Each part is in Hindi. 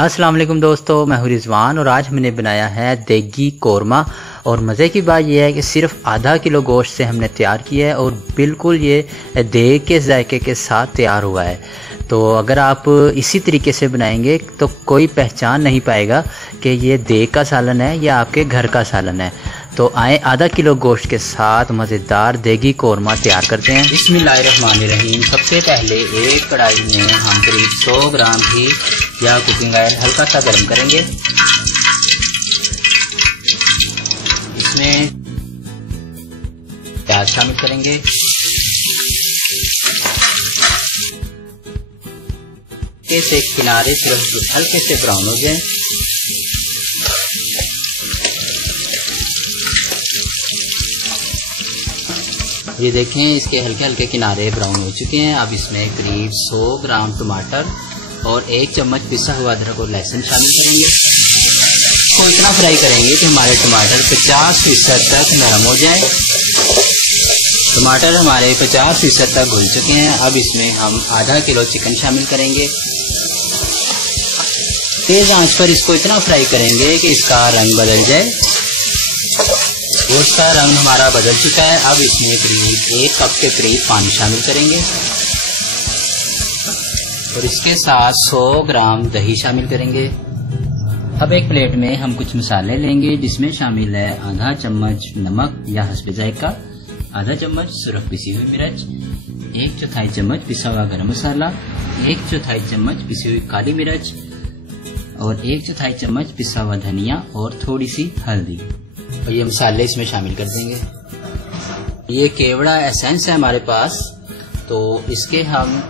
अस्सलाम वालेकुम दोस्तों, मैं हूं रिजवान और आज मैंने बनाया है देगी कोरमा। और मज़े की बात यह है कि सिर्फ आधा किलो गोश्त से हमने तैयार किया है और बिल्कुल ये देग के जायके के साथ तैयार हुआ है। तो अगर आप इसी तरीके से बनाएंगे तो कोई पहचान नहीं पाएगा कि ये देग का सालन है या आपके घर का सालन है। तो आए आधा किलो गोश्त के साथ मज़ेदार देगी कोरमा तैयार करते हैं। बिस्मिल्लाहिर्रहमानिर्रहीम। सबसे पहले एक कढ़ाई में हम करीब 100 ग्राम घी या कुकिंग ऑयल हल्का सा गर्म करेंगे। इसमें प्याज शामिल करेंगे। से किनारे सिर्फ हल्के से ब्राउन हो जाए। ये देखें, इसके हल्के हल्के किनारे ब्राउन हो चुके हैं। अब इसमें करीब 100 ग्राम टमाटर और 1 चम्मच पिसा हुआ अदरक और लहसुन शामिल करेंगे। इसको इतना फ्राई करेंगे कि हमारे टमाटर 50% तक नरम हो जाए। टमाटर हमारे 50% तक घुल चुके हैं। अब इसमें हम आधा किलो चिकन शामिल करेंगे। तेज आंच पर इसको इतना फ्राई करेंगे कि इसका रंग बदल जाए। गोश्त का रंग हमारा बदल चुका है। अब इसमें करीब 1 कप के करीब पानी शामिल करेंगे और इसके साथ 100 ग्राम दही शामिल करेंगे। अब एक प्लेट में हम कुछ मसाले लेंगे जिसमें शामिल है आधा चम्मच नमक या हस्बे जायका, आधा चम्मच सुरख पिसी हुई मिर्च, 1/4 चम्मच पिसा हुआ गरम मसाला, 1/4 चम्मच पिसी हुई काली मिर्च और 1/4 चम्मच पिसा हुआ धनिया और थोड़ी सी हल्दी। और ये मसाले इसमें शामिल कर देंगे। ये केवड़ा एसेंस है हमारे पास, तो इसके हम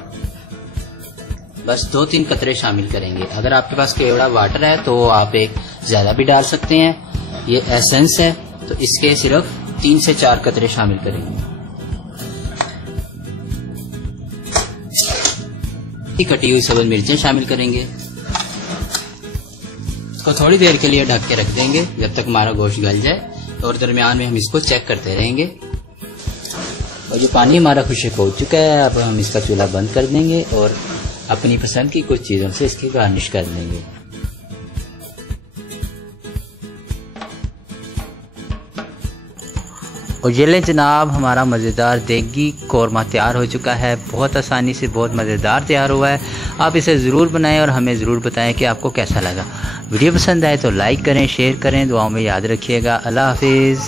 बस 2-3 कतरे शामिल करेंगे। अगर आपके पास केवड़ा वाटर है तो आप एक ज्यादा भी डाल सकते हैं। ये एसेंस है तो इसके सिर्फ 3 से 4 कतरे शामिल करेंगे। कटी हुई सब्ज मिर्चें शामिल करेंगे। इसको थोड़ी देर के लिए ढक के रख देंगे जब तक हमारा गोश्त गल जाए और दरमियान में हम इसको चेक करते रहेंगे। और जो पानी हमारा खुश्क हो चुका है, अब हम इसका चूल्हा बंद कर देंगे और अपनी पसंद की कुछ चीज़ों से इसकी गार्निश कर देंगे। और ये लें जनाब, हमारा मज़ेदार देगी कोरमा तैयार हो चुका है। बहुत आसानी से बहुत मज़ेदार तैयार हुआ है। आप इसे ज़रूर बनाएं और हमें ज़रूर बताएं कि आपको कैसा लगा। वीडियो पसंद आए तो लाइक करें, शेयर करें, दुआओं में याद रखिएगा। अल्लाह हाफिज़।